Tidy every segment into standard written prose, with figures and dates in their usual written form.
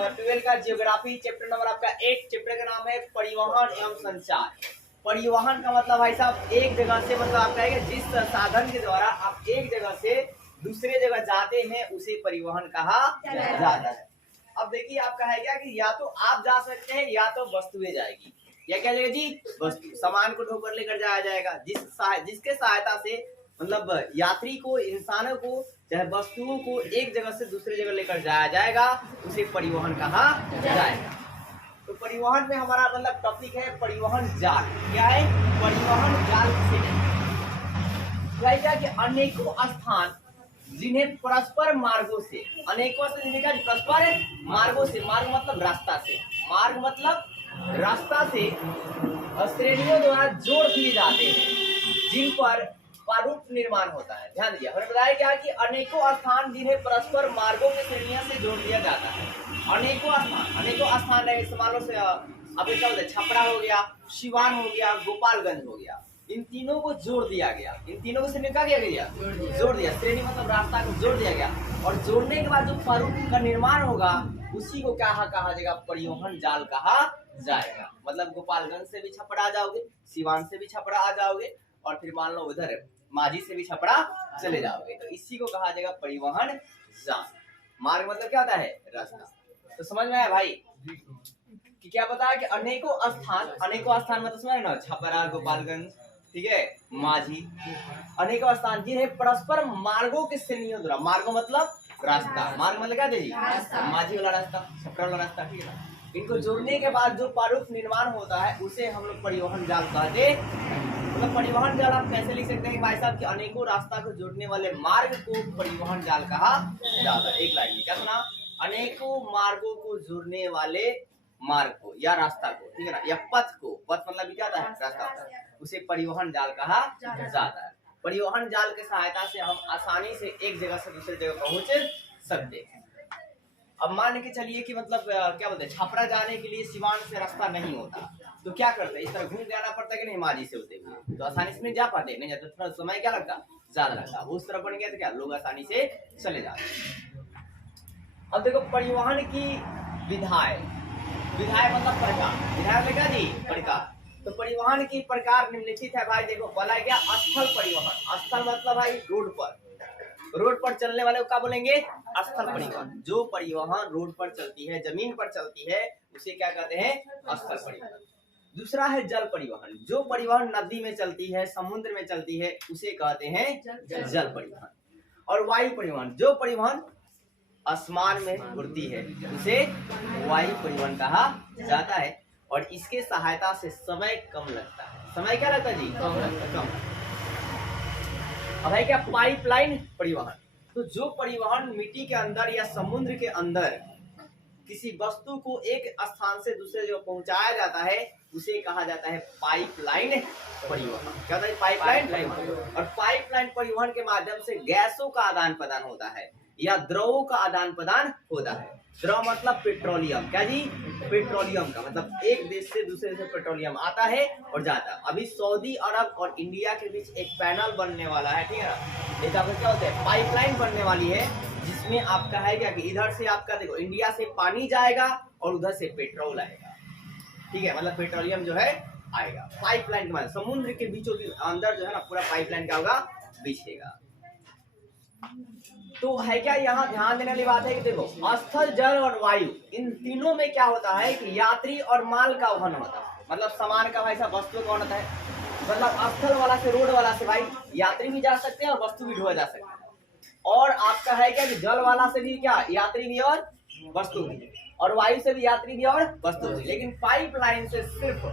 12 का geography chapter number आपका 8। Chapter का नाम है परिवहन एवं संचार। परिवहन का मतलब भाई साहब एक जगह से, मतलब आपका है जिस साधन के द्वारा आप एक जगह से दूसरे जगह जाते हैं उसे परिवहन कहा जाता है। अब देखिए आपका है क्या कि या तो आप जा सकते हैं या तो वस्तुएं जाएगी, या क्या जाएगा जी, वस्तु सामान को ढोकर लेकर जाया जाएगा। जिसके सहायता से मतलब यात्री को, इंसानों को, चाहे वस्तुओं को एक जगह से दूसरी जगह लेकर जाया जाएगा उसे परिवहन कहा जाएगा। तो परिवहन में हमारा मतलब टॉपिक है परिवहन जाल। क्या है? परिवहन जाल किसे कहते हैं? क्या कि अनेकों स्थान जिन्हें परस्पर मार्गों से, अनेकों से जिन्हें क्या परस्पर मार्गों से, मार्ग मतलब रास्ता से, मार्ग मतलब रास्ता से श्रेणियों द्वारा जोड़ दिए जाते हैं जिन पर प्रारूप निर्माण होता है। ध्यान दिया, हमने बताया क्या कि अनेकों स्थान जिन्हें परस्पर मार्गों की श्रेणियों से जोड़ दिया जाता है। अनेकों स्थान रहे, मान लो से अब क्या होता है, छपरा हो गया, सिवान हो गया, गोपालगंज हो गया, इन तीनों को जोड़ दिया गया। इन तीनों को श्रेणी क्या किया गया? जोड़ दिया। श्रेणी मतलब रास्ता को जोड़ दिया गया, और जोड़ने के बाद जो प्रारूप का निर्माण होगा उसी को क्या कहा जाएगा? परिवहन जाल कहा जाएगा। मतलब गोपालगंज से भी छपरा आ जाओगे, सिवान से भी छपरा आ जाओगे, और फिर मान लो उधर माझी से भी छपरा चले जाओगे, तो इसी को कहा जाएगा परिवहन जाल। मार्ग मतलब क्या होता है? रास्ता। तो समझ में आया भाई कि क्या बताया कि अनेकों स्थान मतलब समझ ना, छपरा, गोपालगंज, ठीक है, माझी, अनेकों स्थान जिन्हें परस्पर मार्गों के श्रेणियों द्वारा, मार्गों मतलब रास्ता, मार्ग मतलब क्या जी, माझी वाला रास्ता, छपरा वाला रास्ता, ठीक है ना, इनको जोड़ने के बाद जो प्रारूप निर्माण होता है उसे हम लोग परिवहन जाल कहते हैं। मतलब परिवहन जाल आप कैसे लिख सकते हैं भाई साहब कि अनेकों रास्ता को जोड़ने वाले मार्ग को परिवहन जाल कहा जाता है। एक लाइन में क्या सुना? अनेकों मार्गों को जोड़ने वाले मार्ग को या रास्ता को, ठीक है ना, या पथ को, पथ मतलब क्या होता है? रास्ता होता है, उसे परिवहन जाल कहा जाता है। परिवहन जाल की सहायता से हम आसानी से एक जगह से दूसरी जगह पहुंच सकते हैं। अब मान के चलिए कि मतलब क्या बोलते हैं, छपरा जाने के लिए सिवान से रास्ता नहीं होता, तो क्या करते हैं? इस तरह घूम जाना पड़ता है कि नहीं, माझी से होते हुए, तो आसानी से नहीं जा पाते, नहीं जाते, थोड़ा समय क्या लगता, ज्यादा लगता। उस तरह बन गया तो क्या लोग आसानी से चले जाते। अब देखो परिवहन की विधाएं मतलब प्रकार, विधायक लगा जी प्रकार। तो परिवहन की प्रकार निम्नलिखित है भाई। देखो बोला है क्या? स्थल परिवहन। स्थल मतलब भाई रोड पर चलने वाले को क्या बोलेंगे? स्थल परिवहन। जो परिवहन रोड पर चलती है, जमीन पर चलती है, उसे क्या कहते हैं? स्थल परिवहन। दूसरा है जल परिवहन। जो परिवहन नदी में चलती है, समुद्र में चलती है, उसे कहते हैं जल परिवहन। और वायु परिवहन, जो परिवहन आसमान में उड़ती है उसे वायु परिवहन कहा जाता है, और इसके सहायता से समय कम लगता है। समय क्या लगता है जी? कम लगता है। अब है क्या? पाइपलाइन परिवहन। तो जो परिवहन मिट्टी के अंदर या समुद्र के अंदर किसी वस्तु को एक स्थान से दूसरे जगह पहुंचाया जाता है उसे कहा जाता है पाइपलाइन परिवहन। क्या होता है? पाइपलाइन। और पाइपलाइन परिवहन के माध्यम से गैसों का आदान प्रदान होता है या द्रवों का आदान प्रदान होता है। द्रव मतलब पेट्रोलियम। क्या जी? पेट्रोलियम का मतलब एक देश से दूसरे देश में पेट्रोलियम आता है और जाता है। अभी सऊदी अरब और इंडिया के बीच एक पैनल बनने वाला है, ठीक है ना, एक आपका क्या होता है? पाइपलाइन बनने वाली है, जिसमें आपका है क्या कि इधर से आपका देखो इंडिया से पानी जाएगा और उधर से पेट्रोल आएगा, ठीक है, मतलब पेट्रोलियम जो है आएगा पाइपलाइन के माध्यम। समुद्र के बीचों बीच अंदर जो है ना पूरा पाइपलाइन क्या होगा? बिछेगा। तो है क्या, यहाँ ध्यान देने वाली बात है कि देखो स्थल, जल और वायु, इन तीनों में क्या होता है कि यात्री और माल का वहन होता है। मतलब सामान का भाई साहब वस्तु कौन होता है? मतलब स्थल वाला से, रोड वाला से भाई यात्री भी जा सकते हैं और वस्तु भी ढोया जा सकता है। और आपका है क्या कि जल वाला से भी क्या यात्री भी और वस्तु भी, और वायु से भी यात्री भी और वस्तु भी। लेकिन पाइपलाइन से सिर्फ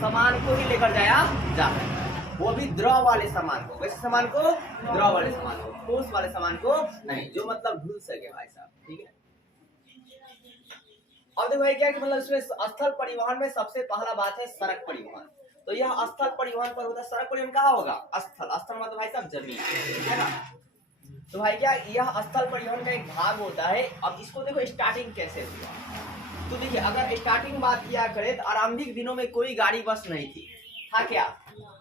सामान को ही लेकर जाया जाता है, वो भी द्रव वाले सामान को। वैसे सामान को द्रव वाले सामान को, ठोस वाले सामान को नहीं, जो मतलब धुल सके भाई साहब, ठीक है। अब देखो भाई क्या कि मतलब इसमें स्थल परिवहन में सबसे पहला बात है सड़क परिवहन। तो यह स्थल परिवहन पर होता है। सड़क परिवहन कहाँ होगा? स्थल मतलब भाई साहब जमीन, है ना। तो भाई क्या यह स्थल परिवहन का एक भाग होता है। अब इसको देखो स्टार्टिंग कैसे हुआ। तो देखिए अगर स्टार्टिंग बात किया करें तो आरंभिक दिनों में कोई गाड़ी बस नहीं थी, था क्या?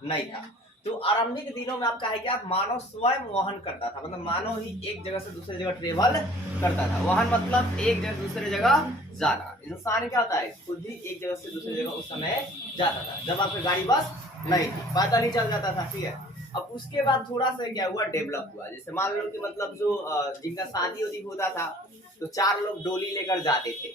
नहीं था। तो आरंभिक दिनों में आपका है क्या, मानव स्वयं वहन करता था, मतलब मानव ही एक जगह से दूसरी जगह ट्रेवल करता था। वहन मतलब एक जगह से दूसरी जगह जाना। इंसान क्या होता है, खुद ही एक जगह से दूसरी जगह उस समय जाता था, जब आपकी गाड़ी बस नहीं थी, पैदल ही चल जाता था, ठीक है। अब उसके बाद थोड़ा सा क्या हुआ, डेवलप हुआ। जैसे मान लो कि मतलब जो जिनका शादी उदी होता था तो 4 लोग डोली लेकर जाते थे,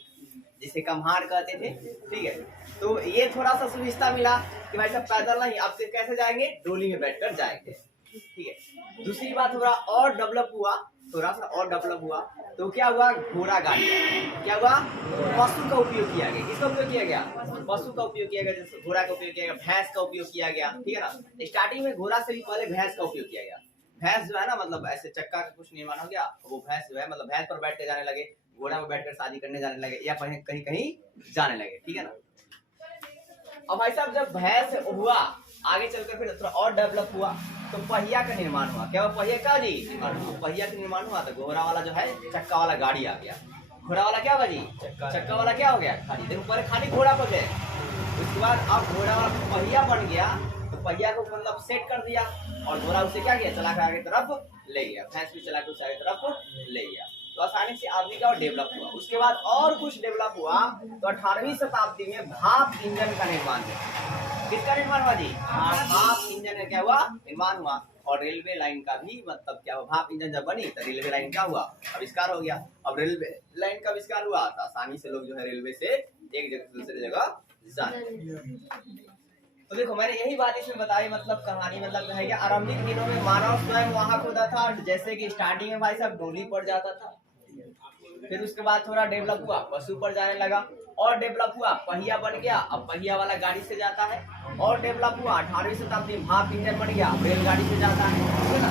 जिसे कम्हार कहते थे, ठीक है। तो ये थोड़ा सा सुविधा मिला कि भाई सब पैदल नहीं, अब से कैसे जाएंगे, डोली में बैठकर जाएंगे, ठीक है। दूसरी बात थोड़ा और डेवलप हुआ, थोड़ा सा और डेवलप हुआ तो क्या हुआ, घोड़ा गाड़ी, क्या हुआ, पशु का उपयोग किया गया। किसका उपयोग किया गया, पशु का उपयोग किया गया, जैसे घोड़ा का उपयोग किया गया, भैंस का उपयोग किया गया, ठीक है ना। स्टार्टिंग में घोड़ा से भी पहले भैंस का उपयोग किया गया। भैंस जो है ना, मतलब ऐसे चक्का का कुछ निर्माण हो गया, वो भैंस जो है मतलब भैंस पर बैठ के जाने लगे, घोड़ा पर बैठकर शादी करने जाने लगे, या कहीं कहीं कहीं जाने लगे, ठीक है ना। अब भाई साहब जब भैंस हुआ, आगे चलकर फिर थोड़ा और डेवलप हुआ तो पहिया का निर्माण हुआ। क्या हुआ, पहिया का जी निर्माण हुआ। पहिया का निर्माण हुआ तो घोड़ा वाला जो है चक्का वाला गाड़ी आ गया। घोड़ा वाला क्या हुआ जी, चक्का वाला क्या हो गया, गाड़ी। देखो पहले खाली घोड़ा पर गए, उसके बाद अब घोड़ा वाला पहिया बन गया, तो पहिया को मतलब सेट कर दिया और घोड़ा उसे क्या किया, चला कर आगे तरफ ले गया, भैंस भी चला कर उसे आगे तरफ ले गया। तो आसानी से आदमी का डेवलप हुआ। उसके बाद और कुछ डेवलप हुआ तो 18वीं शताब्दी में भाप इंजन का निर्माण हुआ। किसका निर्माण हुआ जी, भाप इंजन का क्या हुआ, निर्माण हुआ। और रेलवे लाइन का भी मतलब क्या हुआ, भाप इंजन जब बनी तो रेलवे लाइन क्या हुआ, आविष्कार हो गया। अब रेलवे लाइन का आविष्कार हुआ तो आसानी से लोग जो है रेलवे से एक जगह से दूसरी जगह जाने। तो देखो मैंने यही बात इसमें बताई, मतलब कहानी मतलब है कि आरंभिक दिनों में मानव स्वयं वहां होता था, जैसे कि स्टार्टिंग में भाई साहब डोली पर जाता था, फिर उसके बाद थोड़ा डेवलप हुआ पशु पर जाने लगा, और डेवलप हुआ पहिया बन गया, अब पहिया वाला गाड़ी से जाता है, और डेवलप हुआ 18वीं शताब्दी भाप इंजन बन गया, रेलगाड़ी से जाता है ना।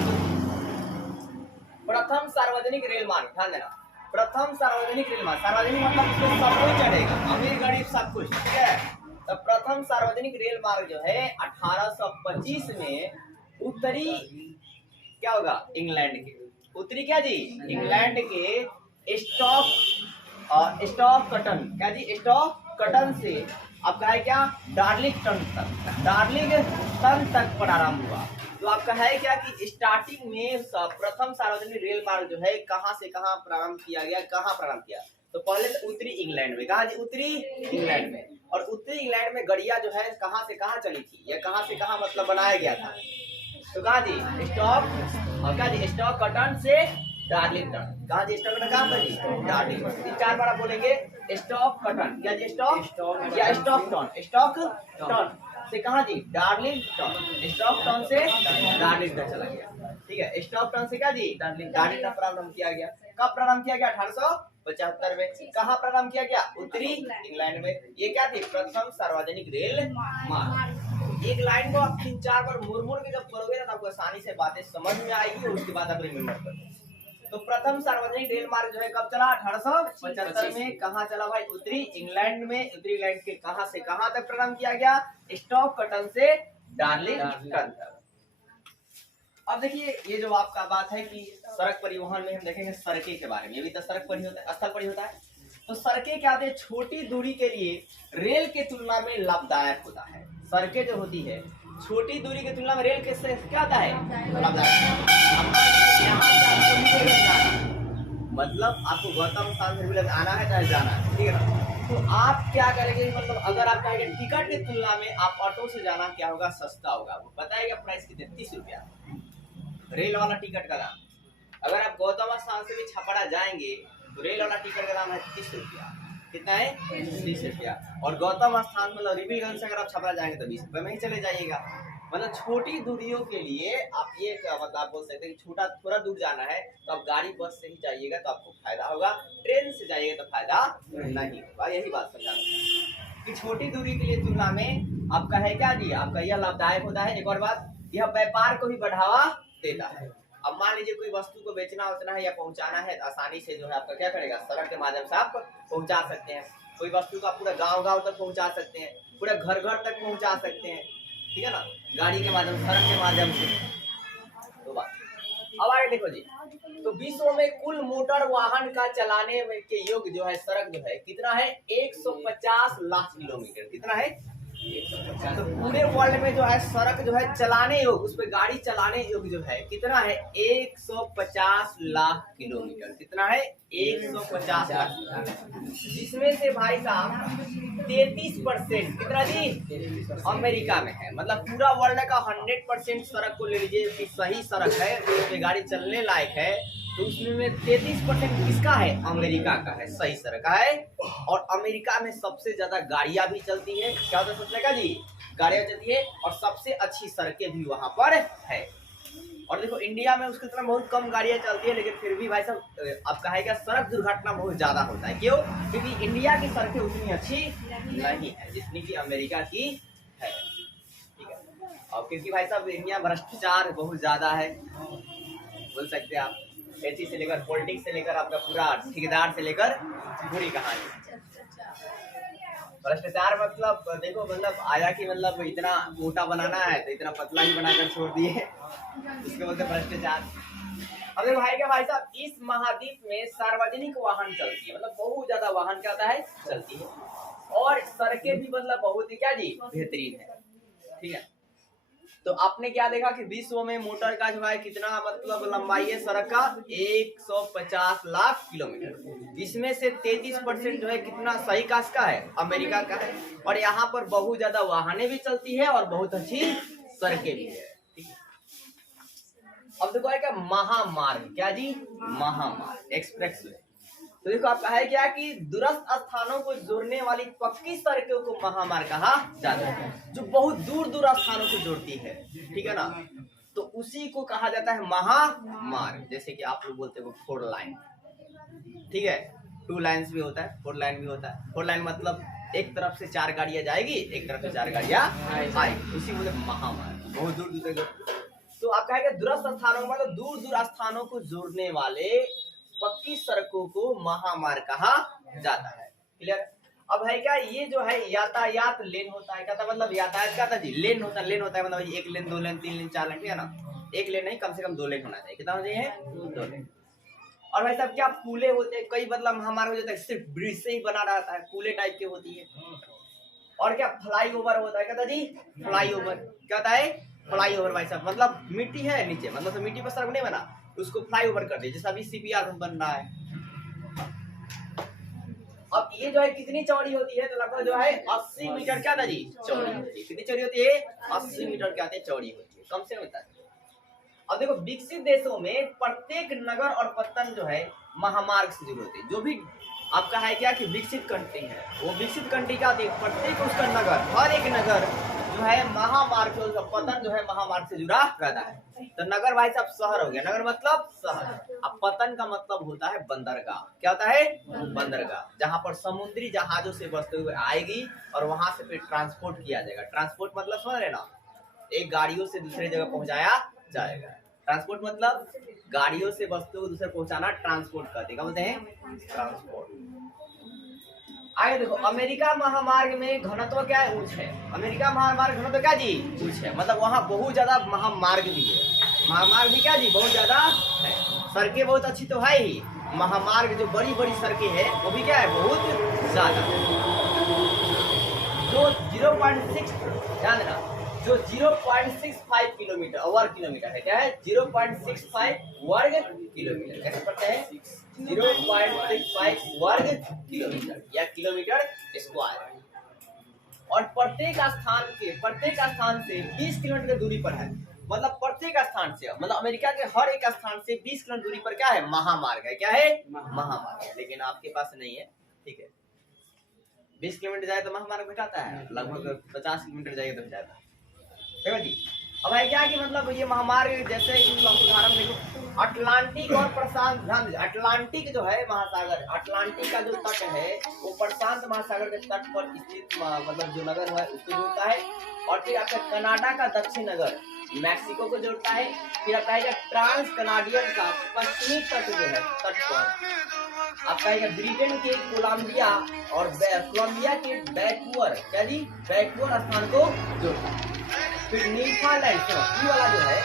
प्रथम सार्वजनिक रेल मार्ग, ध्यान देना, प्रथम सार्वजनिक रेल मार्ग, सार्वजनिक मतलब इसमें सब कोई चढ़ेगा, अमीर गरीब सब कुछ, ठीक है। तो प्रथम सार्वजनिक रेल मार्ग जो है 1825 में उत्तरी क्या होगा, इंग्लैंड के उत्तरी क्या जी, इंग्लैंड के स्टॉक कटन, क्या जी, स्टॉक कटन से आपका है क्या, डार्लिंगटन तक प्रारंभ हुआ। तो आपका है क्या कि स्टार्टिंग में प्रथम सार्वजनिक रेल मार्ग जो है कहां से कहां प्रारंभ किया गया, कहां प्रारंभ किया, तो पहले तो उत्तरी इंग्लैंड में, कहा जी, उत्तरी इंग्लैंड में। और उत्तरी इंग्लैंड में गड़िया जो है कहां से कहां चली थी, या कहां से कहां मतलब बनाया गया था, तो कहा जी स्टॉक, और क्या जी, स्टॉक कटन से डार्लिंगटन, कहा जी, स्टॉक कटन कहां पर जी, डार्लिंगटन। 4 बार आप बोलेंगे, स्टॉक कटन, क्या जी, स्टॉक या स्टॉकटन से कहा जी, डार्लिंगटन, स्टॉकटन से डार्लिंगटन चला गया, ठीक है। स्टॉकटन से क्या जी, डार्लिंगटन प्रारंभ किया गया। कब प्रारंभ किया गया, 1875 में। कहाँ प्रारंभ किया गया, उत्तरी इंग्लैंड में। ये क्या थी, प्रथम सार्वजनिक रेल मार्ग। एक लाइन को आप 3-4 बार मुड़ के जब पढ़ोगे ना तो आपको आसानी से बातें समझ में आएगी, और उसके बाद आप रिमेम्बर करोगे। तो प्रथम सार्वजनिक रेल मार्ग जो है कब चला, 1875 में। कहाँ चला भाई, उत्तरी इंग्लैंड में। उत्तरी इंग्लैंड के कहां से कहां तक प्रारंभ किया गया, स्टॉक कटन से डार्लिंगटन तक। अब देखिए ये जो आपका बात है कि सड़क परिवहन में हम देखेंगे सड़कें के बारे में, ये भी तो सड़क पर ही होता है, स्थल पर ही होता है। तो सड़कें क्या होती है, छोटी दूरी के लिए रेल के तुलना में लाभदायक होता है। सड़कें जो होती है छोटी दूरी की तुलना में रेल के से क्या होता है, लाभदायक। मतलब आपको गौतम स्थान से आना है चाहे जाना है, ठीक है ना। तो आप क्या करेंगे, मतलब अगर आप कहेंगे टिकट की तुलना में आप ऑटो से जाना क्या होगा, सस्ता होगा। वो बताएगा प्राइस कितने, 30 रुपया रेल वाला टिकट का दाम। अगर आप गौतम स्थान से भी छपरा जाएंगे तो रेल वाला टिकट का दाम है 30 रुपया। कितना है, 30 रुपया। और गौतम स्थान मतलब रिबिलगंज से अगर आप छपरा जाएंगे तो 20 रुपये में ही चले जाइएगा। मतलब छोटी दूरियों के लिए आप ये मतलब आप बोल सकते हैं कि थोड़ा दूर जाना है तो आप गाड़ी बस से ही जाइएगा तो आपको फायदा होगा, ट्रेन से जाइएगा तो फायदा नहीं होगा। यही बात समझा कि छोटी दूरी के लिए तुलना में आपका है क्या जी, आपका यह लाभदायक होता है। एक और बात, यह व्यापार को भी बढ़ावा देता है। अब मान लीजिए कोई वस्तु को बेचना उतना है या पहुंचाना है तो आसानी से जो है आपका क्या करेगा, सड़क के माध्यम से आप पहुंचा सकते हैं। कोई वस्तु को आप पूरा गांव तक पहुंचा सकते हैं, पूरा घर तक पहुंचा सकते हैं, ठीक है ना, गाड़ी के माध्यम से, सड़क के माध्यम से। तो बात अब आगे देखो जी, तो विश्व में कुल मोटर वाहन का चलाने के योग्य जो है सड़क जो है कितना है, 150 लाख किलोमीटर। कितना है, तो पूरे वर्ल्ड में जो है सड़क जो है चलाने योग्य, उस पर गाड़ी चलाने योग्य जो है कितना है 150 लाख किलोमीटर। कितना है 150 लाख, जिसमें से भाई साहब 33% कितना जी अमेरिका में है। मतलब पूरा वर्ल्ड का 100% सड़क को ले लीजिए कि सही सड़क है, उस पर गाड़ी चलने लायक है, तो उसमें 33% किसका है अमेरिका का है, सही सड़क का है। और अमेरिका में सबसे ज्यादा गाड़ियां भी चलती है। क्या होता है सोचने का जी, गाड़ियां चलती है और सबसे अच्छी सड़कें भी वहां पर है। और देखो इंडिया में उसकी तरह बहुत कम गाड़ियां चलती है, लेकिन फिर भी भाई साहब अब कहा क्या सड़क दुर्घटना बहुत ज्यादा होता है। क्यों? क्योंकि इंडिया की सड़कें उतनी अच्छी नहीं है जितनी की अमेरिका की है। ठीक है, और क्योंकि भाई साहब इंडिया भ्रष्टाचार बहुत ज्यादा है, बोल सकते हैं आप, खेती से लेकर पॉलिटिक्स से लेकर आपका पूरा ठेकेदार से लेकर पूरी कहानी। भ्रष्टाचार मतलब देखो, मतलब आया कि मतलब इतना मोटा बनाना है तो इतना पतला ही बनाकर छोड़ दिए, उसके बोलते भ्रष्टाचार। अब देखो भाई क्या भाई साहब, इस महाद्वीप में सार्वजनिक वाहन चलती है, मतलब बहुत ज्यादा वाहन क्या होता है चलती है, और सड़कें भी मतलब बहुत ही क्या जी बेहतरीन है। ठीक है, तो आपने क्या देखा कि विश्व में मोटर का जो है कितना मतलब लंबाई है सड़क का 150 लाख किलोमीटर, इसमें से 33% जो है कितना सही कास का है अमेरिका का है। और यहाँ पर बहुत ज्यादा वाहनें भी चलती है और बहुत अच्छी सड़कें भी है। ठीक है, अब देखो है क्या महामार्ग, क्या जी महामार्ग एक्सप्रेसवे। तो देखो आपका है क्या कि दूरस्थ स्थानों को जोड़ने वाली पक्की सड़कों को महामार्ग कहा जाता है, जो बहुत दूर दूर स्थानों को जोड़ती है। ठीक है ना, तो उसी को कहा जाता है महामार्ग। जैसे कि आप लोग बोलते हो 4 लाइन, ठीक है, 2 लाइन्स भी होता है, 4 लाइन भी होता है। 4 लाइन मतलब एक तरफ से 4 गाड़ियां जाएगी, एक तरफ से 4 गाड़ियां आएगी, उसी बोलते महामार्ग, बहुत दूर दूर। तो आप कहेंगे दूरस्थ स्थानों मतलब दूर दूर स्थानों को जोड़ने वाले पक्की सड़कों को महामार्ग कहा जाता है। क्लियर? अब है क्या, ये जो है यातायात लेन होता है, क्या था मतलब यातायात क्या था जी लेन होता है। लेन होता है मतलब 1 लेन 2 लेन 3 लेन 4 लेन, ठीक है ना, 1 लेन नहीं कम से कम 2 लेन होना चाहिए। कितना होना चाहिए 2 लेन। और भाई साहब क्या पुले होते हैं, कई मतलब महामार्ग हो जाता है सिर्फ ब्रिज से ही बना रहता है, पुले टाइप के होती है। और क्या फ्लाई ओवर होता है, क्या था जी फ्लाई ओवर, क्या होता है फ्लाई ओवर भाई साहब, मतलब मिट्टी है नीचे, मतलब मिट्टी पर सड़क नहीं बना, उसको फ्लाई ओवर कर दिया, जैसा अभी सीपीआर में बन रहा है। अब ये जो है कितनी चौड़ी होती है, तो लगभग जो है 80 मीटर क्या था जी चौड़ी होती है। कितनी चौड़ी होती है 80 मीटर क्या होती है चौड़ी होती है, कम से कम। अब देखो विकसित देशों में प्रत्येक नगर और पत्तन जो है महामार्ग से जुड़े होते हैं। जो भी आपका है क्या कि विकसित कंट्री है, वो विकसित कंट्री का प्रत्येक उसका नगर, हर एक नगर जो है महामार्ग से, पतन जो है महामार्ग से जुड़ा रहता है। तो नगर भाई साहब शहर हो गया, नगर मतलब शहर। अब पतन का मतलब होता है बंदरगाह, क्या होता है बंदरगाह, जहाँ पर समुद्री जहाजों से बसते हुए आएगी और वहां से फिर ट्रांसपोर्ट किया जाएगा। ट्रांसपोर्ट मतलब समझ रहे ना, एक गाड़ियों से दूसरी जगह पहुंचाया जाएगा। ट्रांसपोर्ट मतलब गाड़ियों से वस्तु को दूसरे पहुंचाना, ट्रांसपोर्ट करते हैं, क्या बोलते हैं ट्रांसपोर्ट। आगे देखो अमेरिका महामार्ग में घनत्व क्या है उच्च है। अमेरिका महामार्ग घनत्व क्या जी उच्च है, मतलब वहाँ बहुत ज्यादा महामार्ग भी है, महामार्ग भी क्या जी बहुत ज्यादा है। सड़कें बहुत अच्छी तो है ही, महामार्ग जो बड़ी बड़ी सड़कें हैं वो भी क्या है बहुत ज्यादा। जो 0.6 ध्यान देना, जो 0.65 किलोमीटर वर्ग किलोमीटर है, क्या है 0.65 वर्ग किलोमीटर, कैसे पढ़ते हैं 0.65 वर्ग किलोमीटर या किलोमीटर स्क्वायर। और प्रत्येक स्थान से 20 किलोमीटर की दूरी पर है, मतलब प्रत्येक स्थान से, मतलब अमेरिका के हर एक स्थान से 20 किलोमीटर दूरी पर क्या है महामार्ग है, क्या है महामार्ग है। लेकिन आपके पास नहीं है, ठीक है, 20 किलोमीटर जाए तो महामार्ग भेटाता है, लगभग 50 किलोमीटर जाएगा तो भेटाता है, देखो जी। अब है क्या कि मतलब ये महामार्ग जैसे उदाहरण देखो अटलांटिक और प्रशांत, ध्यान दीजिए अटलांटिक जो है महासागर, अटलांटिक का जो तट है वो प्रशांत महासागर के तट पर स्थित मतलब जो नगर है उसको जोड़ता है। और फिर आपका कनाडा का दक्षिण नगर मैक्सिको को जोड़ता है। फिर आपका है ट्रांस कनाडियन का पश्चिमी तट जो है तट पर आपका है ब्रिटेन के कोलंबिया और कोलंबिया के बैकवर, क्या जी बैकवर स्थान को जोड़ता है। फिर नीलफालैंड वाला जो है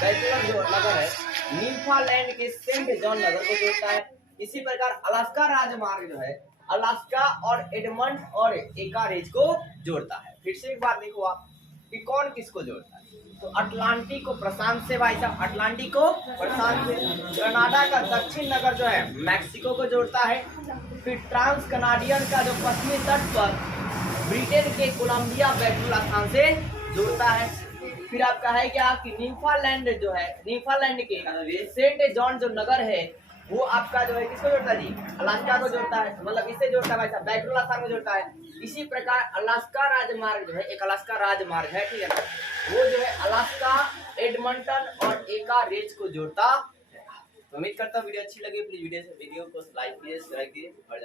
बैचलर जो नगर है, नीलफालैंड के सेंट जॉन नगर को जोड़ता है। इसी प्रकार अलास्का राजमार्ग जो है अलास्का और एडमंड और एकारेज को जोड़ता है। फिर से एक बार देखो आप कि कौन किसको जोड़ता है। तो अटलांटिक को प्रशांत से भाई साहब, अटलांटिक को प्रशांत से। कनाडा का दक्षिण नगर जो है मैक्सिको को जोड़ता है। फिर ट्रांस कनाडियन का जो पश्चिमी तट पर ब्रिटेन के कोलंबिया बैटुलास्थान से जोड़ता है। फिर आपका है क्या कि न्यूफालैंड जो है, न्यूफालैंड के सेंट जॉन जो नगर है वो आपका जो है किसको जोड़ता है जी, अलास्का को जोड़ता है, मतलब इससे जोड़ता है भाई साहब, बैटुलास्थान को जोड़ता है। इसी प्रकार अलास्का राजमार्ग जो है, एक अलास्का राजमार्ग है, ठीक है ना, वो जो है अलास्का, एडमंटन और एका रेज को जोड़ता है। तो उम्मीद करता हूँ वीडियो अच्छी लगी। प्लीज वीडियो को लाइक कीजिए, शेयर कीजिए और